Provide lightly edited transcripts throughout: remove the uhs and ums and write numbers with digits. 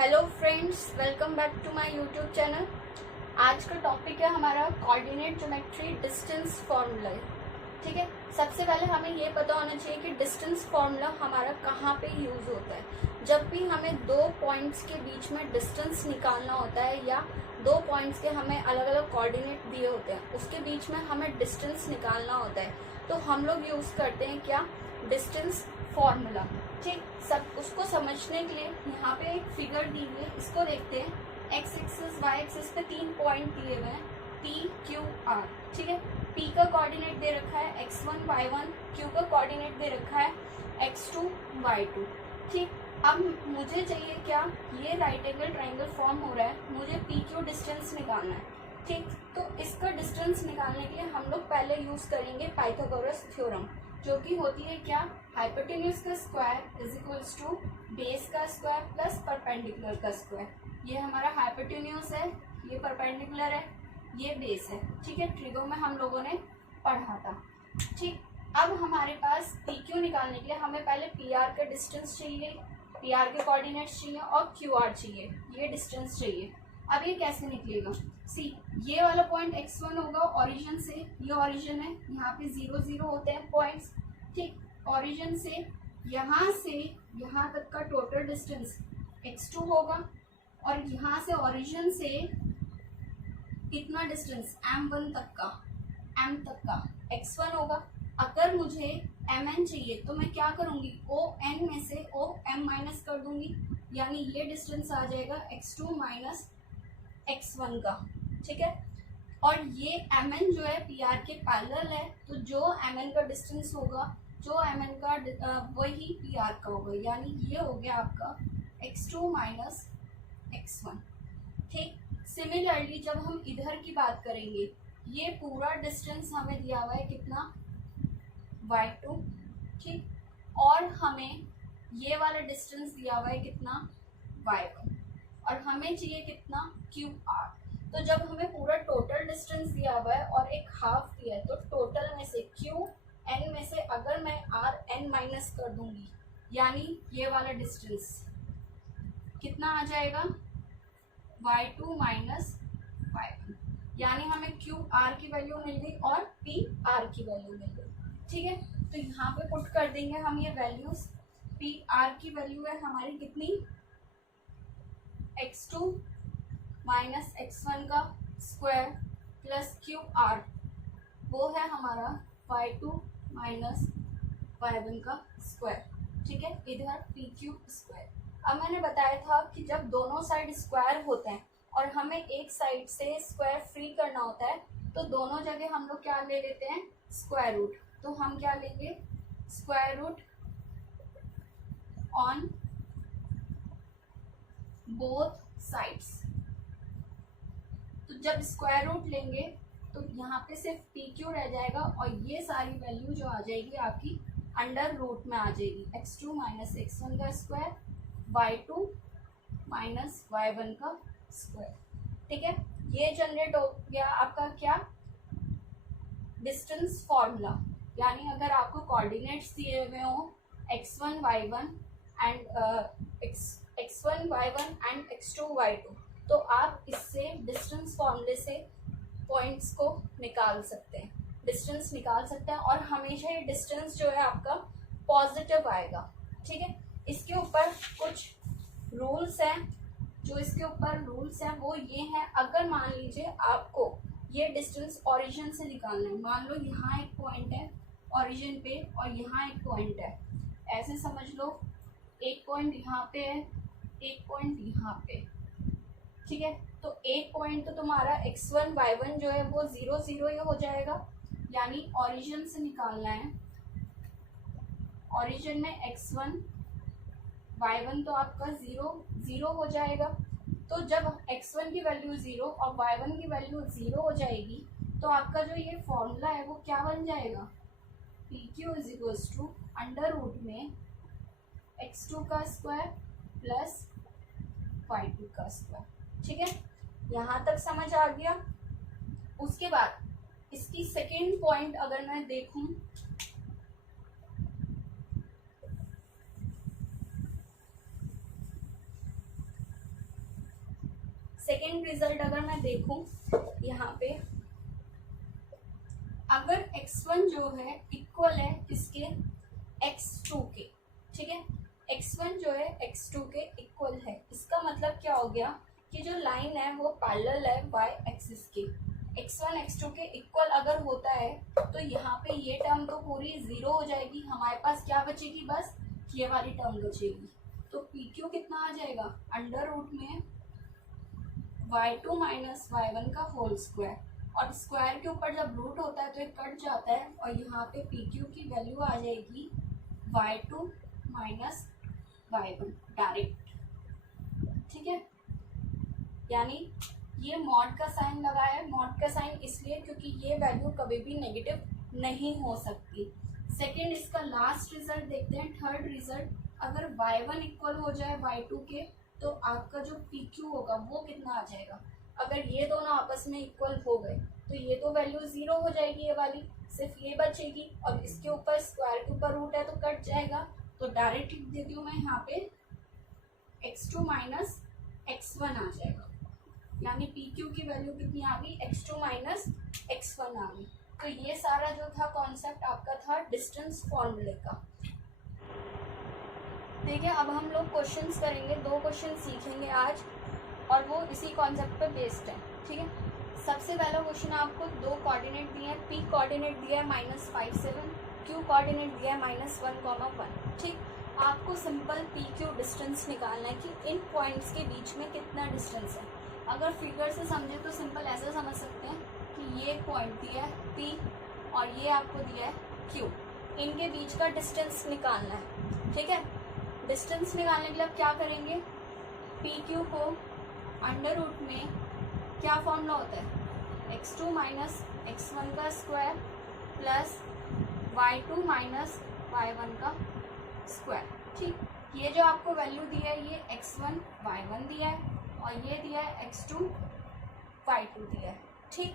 Hello friends, welcome back to my YouTube channel. आज का topic है हमारा कोऑर्डिनेट ज्योमेट्री डिस्टेंस फार्मूला। ठीक है, सबसे पहले हमें ये पता होना चाहिए कि डिस्टेंस फार्मूला हमारा कहाँ पे यूज होता है। जब भी हमें दो पॉइंट्स के बीच में डिस्टेंस निकालना होता है या दो पॉइंट्स के हमें अलग अलग कोऑर्डिनेट दिए होते हैं, उसके बीच में हमें डिस्टेंस निकालना होता है, तो हम लोग यूज करते हैं क्या, डिस्टेंस फॉर्मूला। ठीक, सब उसको समझने के लिए यहाँ पे एक फिगर दी हुई है, इसको देखते हैं। एक्स एक्सिस वाई एक्सिस पे 3 पॉइंट दिए हुए हैं, पी क्यू आर। ठीक है, पी का कोऑर्डिनेट दे रखा है x1 y1, क्यू का कोऑर्डिनेट दे रखा है x2 y2। ठीक, अब मुझे चाहिए क्या, ये राइट एंगल ट्राइंगल फॉर्म हो रहा है, मुझे पी क्यू डिस्टेंस निकालना है। ठीक, तो इसका डिस्टेंस निकालने के लिए हम लोग पहले यूज करेंगे पाइथागोरस थ्योरम, जो कि होती है क्या, हाइपोटेन्यूज का square is equals to base का स्क्वायर प्लस परपेंडिकुलर का स्क्वायर। ये हमारा हाइपोटेन्यूज है, ये परपेंडिकुलर है, ये बेस है। ठीक है, ट्रिगो में हम लोगों ने पढ़ा था। ठीक, अब हमारे पास पी क्यू निकालने के लिए हमें पहले पी आर का डिस्टेंस चाहिए, पी आर के कोऑर्डिनेट्स चाहिए और क्यू आर चाहिए, ये डिस्टेंस चाहिए। अब ये कैसे निकलेगा, सी ये वाला पॉइंट x1 होगा ओरिजिन से, ये ओरिजिन है, यहाँ पे 0 0 होते हैं पॉइंट्स। ठीक, ओरिजिन से यहाँ तक का टोटल डिस्टेंस x2 होगा, और यहाँ से ओरिजिन से कितना डिस्टेंस m1 तक का, m तक का x1 होगा। अगर मुझे mn चाहिए तो मैं क्या करूँगी, o n में से o m माइनस कर दूंगी, यानी ये डिस्टेंस आ जाएगा x2 माइनस x1 का। ठीक है, और ये mn जो है pr के पैरेलल है, तो जो mn का डिस्टेंस होगा, जो mn का वही pr का होगा, यानी ये हो गया आपका x2 माइनस x1। ठीक, सिमिलरली जब हम इधर की बात करेंगे, ये पूरा डिस्टेंस हमें दिया हुआ है कितना, y2। ठीक, और हमें ये वाला डिस्टेंस दिया हुआ है कितना, y1, और हमें चाहिए कितना, QR। तो जब हमें पूरा टोटल डिस्टेंस दिया हुआ है और एक हाफ दिया है, तो टोटल में से QN में से अगर मैं RN माइनस कर दूंगी, यानी ये वाला डिस्टेंस कितना आ जाएगा, y2 माइनस y1, यानी हमें QR की वैल्यू मिल गई और PR की वैल्यू मिल गई। ठीक है, तो यहाँ पे पुट कर देंगे हम ये वैल्यूज। PR की वैल्यू है हमारी कितनी, x2 माइनस x1 का स्क्वायर प्लस QR, वो है हमारा y2 माइनस y1 का स्क्वायर। ठीक है, इधर PQ स्क्वायर। अब मैंने बताया था कि जब दोनों साइड स्क्वायर होते हैं और हमें एक साइड से स्क्वायर फ्री करना होता है, तो दोनों जगह हम लोग क्या ले लेते हैं, स्क्वायर रूट। तो हम क्या लेंगे, square root on both sides. तो जब स्क्वायर रूट लेंगे तो यहाँ पे सिर्फ PQ रह जाएगा, और ये सारी वैल्यू जो आ जाएगी आपकी अंडर रूट में आ जाएगी, x2 माइनस x1 का स्क्वायर, y2 माइनस y1 का स्क्वायर। ठीक है, ये जनरेट हो गया आपका क्या, डिस्टेंस फॉर्मूला। यानी अगर आपको कोऑर्डिनेट्स दिए हुए हो x1 y1 and x1 y1 and x2 y2, तो आप इससे डिस्टेंस फॉर्मूले से पॉइंट्स को निकाल सकते हैं, डिस्टेंस निकाल सकते हैं, और हमेशा ये डिस्टेंस जो है आपका पॉजिटिव आएगा। ठीक है, इसके ऊपर कुछ रूल्स हैं, जो इसके ऊपर रूल्स हैं वो ये हैं, अगर मान लीजिए आपको ये डिस्टेंस ओरिजिन से निकालना है, मान लो यहाँ एक पॉइंट है ओरिजिन पे और यहाँ एक पॉइंट है, ऐसे समझ लो, एक पॉइंट यहाँ पे है, एक पॉइंट यहाँ पे। ठीक है, तो एक पॉइंट तो तुम्हारा x1 y1 जो है वो 0 0 ही हो जाएगा, यानी ओरिजिन से निकालना है। ओरिजिन में x1 y1 तो आपका 0 0 हो जाएगा। तो जब x1 की वैल्यू 0 और y1 की वैल्यू 0 हो जाएगी, तो आपका जो ये फॉर्मूला है वो क्या बन जाएगा, PQ is equals to under root में x2 का स्क्वायर प्लस y2 का स्क्वायर। ठीक है, यहाँ तक समझ आ गया। उसके बाद इसकी सेकेंड पॉइंट अगर मैं देखूं, सेकेंड रिजल्ट अगर मैं देखूं यहाँ पे, अगर x1 जो है इक्वल है इसके x2 के, ठीक है, x1 जो है x2 के इक्वल है, इसका मतलब क्या हो गया कि जो लाइन है वो पैरेलल है y एक्सिस के। x1 x2 के इक्वल अगर होता है तो यहाँ पे ये टर्म तो पूरी जीरो हो जाएगी, हमारे पास क्या बचेगी, बस ये वाली टर्म बचेगी। तो PQ कितना आ जाएगा, अंडर रूट में y2 माइनस y1 का होल स्क्वायर, और स्क्वायर के ऊपर जब रूट होता है तो ये कट जाता है, और यहाँ पे PQ की वैल्यू आ जाएगी y2 माइनस y1 डायरेक्ट, ठीक है। यानी ये मॉड का साइन लगा है, मॉड का साइन इसलिए क्योंकि ये वैल्यू कभी भी नेगेटिव नहीं हो सकती। सेकेंड इसका लास्ट रिजल्ट देखते हैं, थर्ड रिजल्ट, अगर y1 इक्वल हो जाए y2 के तो आपका जो PQ होगा वो कितना आ जाएगा। अगर ये दोनों आपस में इक्वल हो गए तो ये तो वैल्यू जीरो हो जाएगी, ये वाली सिर्फ ये बचेगी, और इसके ऊपर स्क्वायर के ऊपर रूट है तो कट जाएगा, तो डायरेक्ट लिख देती हूँ मैं यहाँ पे x2 माइनस x1 आ जाएगा। यानी PQ की वैल्यू कितनी आ गई, x2 माइनस x1 आ गई। तो ये सारा जो था कॉन्सेप्ट आपका था डिस्टेंस फॉर्मूले का। देखिए अब हम लोग क्वेश्चंस करेंगे, 2 क्वेश्चन सीखेंगे आज, और वो इसी कॉन्सेप्ट पे बेस्ड है, ठीक है। सबसे पहला क्वेश्चन आपको 2 कोऑर्डिनेट दिए हैं, P कोऑर्डिनेट दिया है -57, Q कोऑर्डिनेट दिया है -1,1, ठीक। आपको सिंपल PQ डिस्टेंस निकालना है कि इन पॉइंट्स के बीच में कितना डिस्टेंस है। अगर फिगर से समझे तो सिंपल ऐसा समझ सकते हैं कि ये पॉइंट दिया है P और ये आपको दिया है Q, इनके बीच का डिस्टेंस निकालना है, ठीक है। डिस्टेंस निकालने के लिए आप क्या करेंगे, PQ को अंडर रूट में क्या फॉर्मूला होता है, x2 माइनस x1 का square plus y2 minus y1 का स्क्वायर, ठीक। ये जो आपको वैल्यू दिया है ये x1 y1 दिया है, और ये दिया है x2 y2 दिया है, ठीक।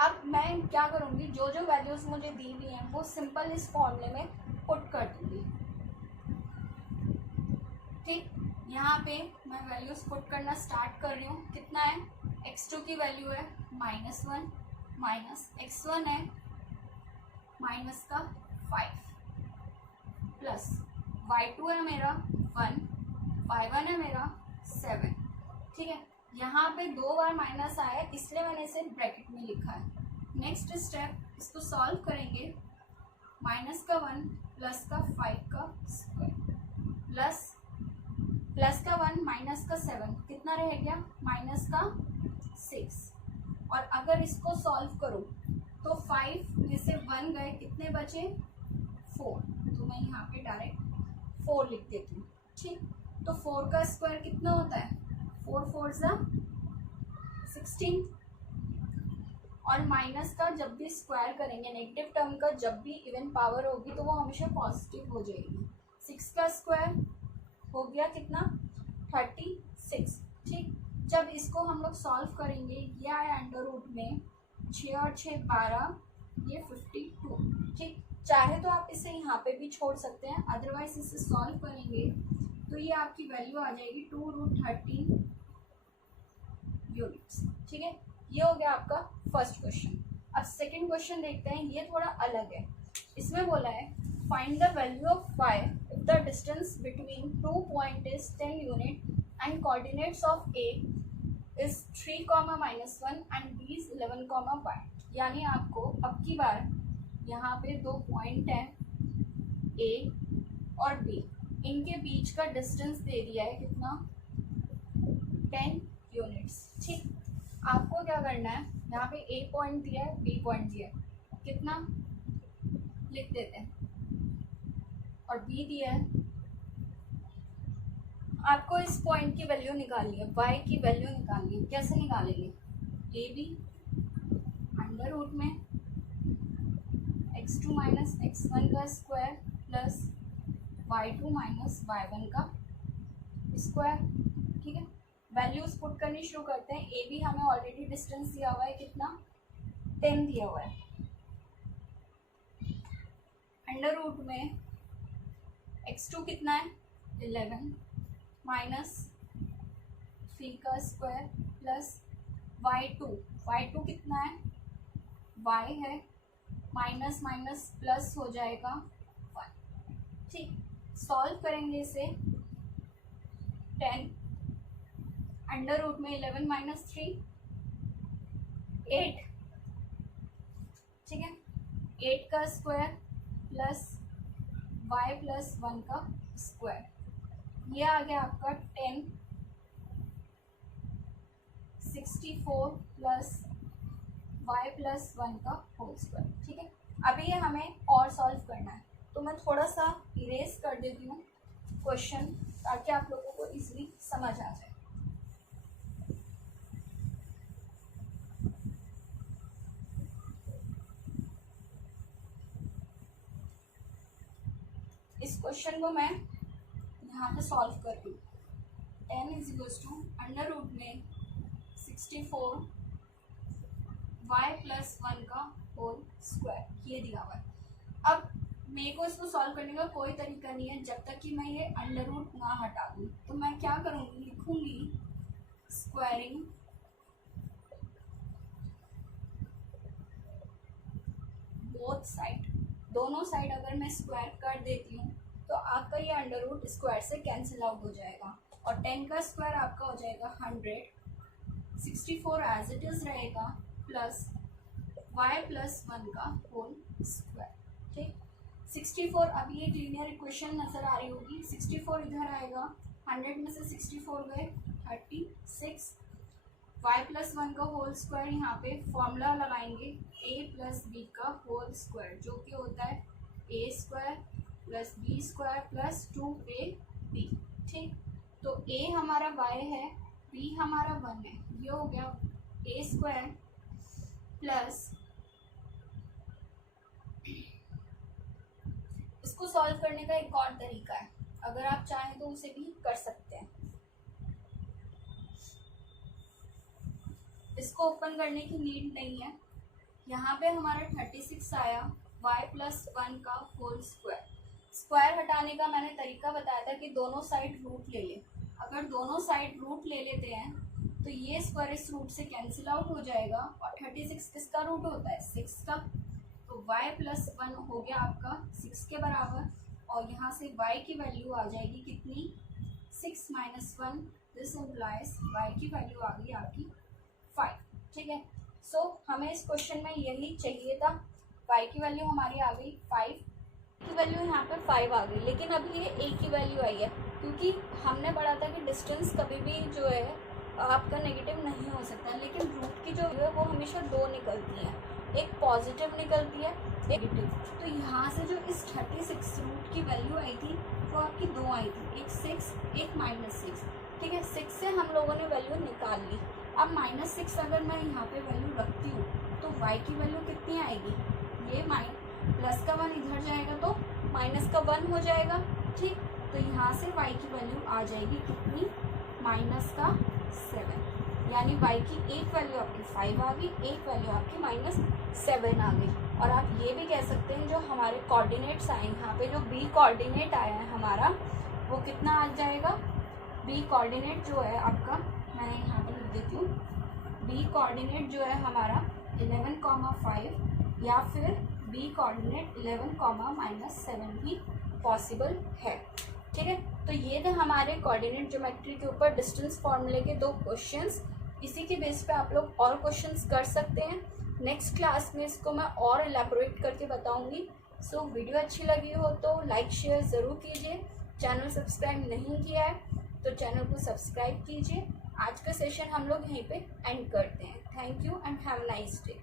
अब मैं क्या करूँगी, जो जो वैल्यूज़ मुझे दी हुई हैं वो सिंपल इस फॉर्मूले में पुट कर दूँगी, ठीक। यहाँ पे मैं वैल्यूज पुट करना स्टार्ट कर रही हूँ। कितना है, x2 की वैल्यू है -1 माइनस x1 है माइनस का 5 प्लस y2 है मेरा 1, y1 है मेरा 7, ठीक है। यहाँ पे 2 बार माइनस आया है इसलिए मैंने इसे ब्रैकेट में लिखा है। नेक्स्ट स्टेप, इसको सॉल्व करेंगे, -1 प्लस का 5 का स्क्वायर प्लस का 1 माइनस का 7 कितना रह गया, -6, और अगर इसको सॉल्व करूं तो 5 में से 1 गए, कितने बचे 4, तो मैं यहाँ पे डायरेक्ट 4 लिख देती हूँ, ठीक। तो 4 का स्क्वायर कितना होता है, 4 4 सा 16, और माइनस का जब भी स्क्वायर करेंगे, नेगेटिव टर्म का जब भी इवन पावर होगी तो वो हमेशा पॉजिटिव हो जाएगी। 6 का स्क्वायर हो गया कितना, 36, ठीक। जब इसको हम लोग सॉल्व करेंगे, ये आया अंडर रूट में 6 और 6 12, ये 52, ठीक। चाहे तो आप इसे यहाँ पे भी छोड़ सकते हैं, अदरवाइज इसे सॉल्व करेंगे तो ये आपकी वैल्यू आ जाएगी 2√13 यूनिट्स, ठीक है। ये हो गया आपका फर्स्ट क्वेश्चन। अब सेकंड क्वेश्चन देखते हैं, ये थोड़ा अलग है। इसमें बोला है find the value of y if the distance between 2 point is 10 unit and coordinates of A is 3, -1 and B is 11, y। यानी आपको अब की बार यहाँ पे 2 पॉइंट हैं A और B, इनके बीच का डिस्टेंस दे दिया है कितना, 10 यूनिट्स, ठीक। आपको क्या करना है, यहाँ पे A पॉइंट दिया है, B पॉइंट दिया है, कितना लिख देते हैं, और B दिया है। आपको इस पॉइंट की वैल्यू निकालनी है, y की वैल्यू निकालनी है। कैसे निकालेंगे, AB अंडर रूट में x2 माइनस x1 का square plus y2 minus y1 का स्क्वायर, ठीक है। वैल्यूज पुट करनी शुरू करते हैं। AB हमें ऑलरेडी डिस्टेंस दिया हुआ है, कितना 10 दिया हुआ है, अंडर रूट में x2 कितना है 11 माइनस 3 का स्क्वायर प्लस y2 कितना है, y है, माइनस माइनस प्लस हो जाएगा 1। ठीक, सॉल्व करेंगे इसे। 10 अंडर रूट में 11 माइनस 3 8। ठीक है, 8 का स्क्वायर प्लस y प्लस 1 का स्क्वायर, ये आ गया आपका 10। 64 प्लस y प्लस 1 का होल स्क्वायर। ठीक है, अभी ये हमें और सॉल्व करना है, तो मैं थोड़ा सा इरेज कर देती हूँ क्वेश्चन ताकि आप लोगों को इजीली समझ आ जाए। इस क्वेश्चन को मैं यहाँ पे सॉल्व कर रही हूँ। 10 is equals to under root में 64 y प्लस 1 का होल स्क्वायर, ये दिया हुआ है। अब मेरे को इसको सॉल्व करने का कोई तरीका नहीं है जब तक कि मैं ये अंडर रूट ना हटा दूँ। तो मैं क्या करूँगी, लिखूँगी स्क्वायरिंग बोथ साइड। दोनों साइड अगर मैं स्क्वायर कर देती हूँ तो आपका ये अंडर रूट स्क्वायर से कैंसिल आउट हो जाएगा और 10 का स्क्वायर आपका हो जाएगा 100। 64 एज इट इज रहेगा प्लस y प्लस 1 का होल स्क्वायर। ठीक, 64 अभी एक लीनियर इक्वेशन नजर आ रही होगी। 64 इधर आएगा, 100 में से 64 गए 36। y प्लस 1 का होल स्क्वायर, यहाँ पे फॉर्मूला लगाएंगे a प्लस b का होल स्क्वायर, जो कि होता है a square plus b square plus 2ab। ठीक, तो a हमारा y है, b हमारा 1 है, ये हो गया a स्क्वायर प्लस, इसको सॉल्व करने का एक और तरीका है, अगर आप चाहें तो उसे भी कर सकते हैं। इसको ओपन करने की नीड नहीं है। यहाँ पे हमारा 36 आया, y प्लस 1 का होल स्क्वायर। स्क्वायर हटाने का मैंने तरीका बताया था कि दोनों साइड रूट ले ले। अगर दोनों साइड रूट ले लेते हैं तो ये स्क्वायर इस रूट से कैंसिल आउट हो जाएगा और 36 किसका रूट होता है, 6 का। तो y प्लस 1 हो गया आपका 6 के बराबर और यहाँ से y की वैल्यू आ जाएगी कितनी, 6 माइनस 1। दिस इम्प्लाइज y की वैल्यू आ गई आपकी 5। ठीक है, सो हमें इस क्वेश्चन में यही चाहिए था। y की वैल्यू हमारी आ गई 5 की वैल्यू यहाँ पे 5 आ गई, लेकिन अभी ये a की वैल्यू आई है क्योंकि हमने पढ़ा था कि डिस्टेंस कभी भी जो है आपका नेगेटिव नहीं हो सकता, लेकिन रूट की जो है वो हमेशा 2 निकलती है, एक पॉजिटिव निकलती है नेगेटिव। तो यहाँ से जो इस 36 रूट की वैल्यू आई थी वो आपकी 2 आई थी, एक 6 एक -6। ठीक है, 6 से हम लोगों ने वैल्यू निकाल ली। अब -6 अगर मैं यहाँ पे वैल्यू रखती हूँ तो y की वैल्यू कितनी आएगी, ये प्लस का 1 इधर जाएगा तो माइनस का 1 हो जाएगा। ठीक, तो यहाँ से y की वैल्यू आ जाएगी कितनी, माइनस का 7, यानी y की एक वैल्यू आपकी 5 आ गई, एक वैल्यू आपकी -7 आ गई। और आप ये भी कह सकते हैं जो हमारे कोऑर्डिनेट्स आए यहाँ पे, जो b कोऑर्डिनेट आया है हमारा वो कितना आ जाएगा, b कोऑर्डिनेट जो है आपका, मैं यहाँ पे लिख देती हूँ, b कोऑर्डिनेट जो है हमारा 11,5 या फिर b कोऑर्डिनेट 11,-7 भी पॉसिबल है। ठीक है, तो ये थे हमारे कोऑर्डिनेट ज्योमेट्री के ऊपर डिस्टेंस फॉर्मूले के 2 क्वेश्चंस। इसी के बेस पे आप लोग और क्वेश्चंस कर सकते हैं। नेक्स्ट क्लास में इसको मैं और एलैबोरेट करके बताऊंगी। सो वीडियो अच्छी लगी हो तो लाइक शेयर ज़रूर कीजिए। चैनल सब्सक्राइब नहीं किया है तो चैनल को सब्सक्राइब कीजिए। आज का सेशन हम लोग यहीं पे एंड करते हैं। Thank you and have a nice day.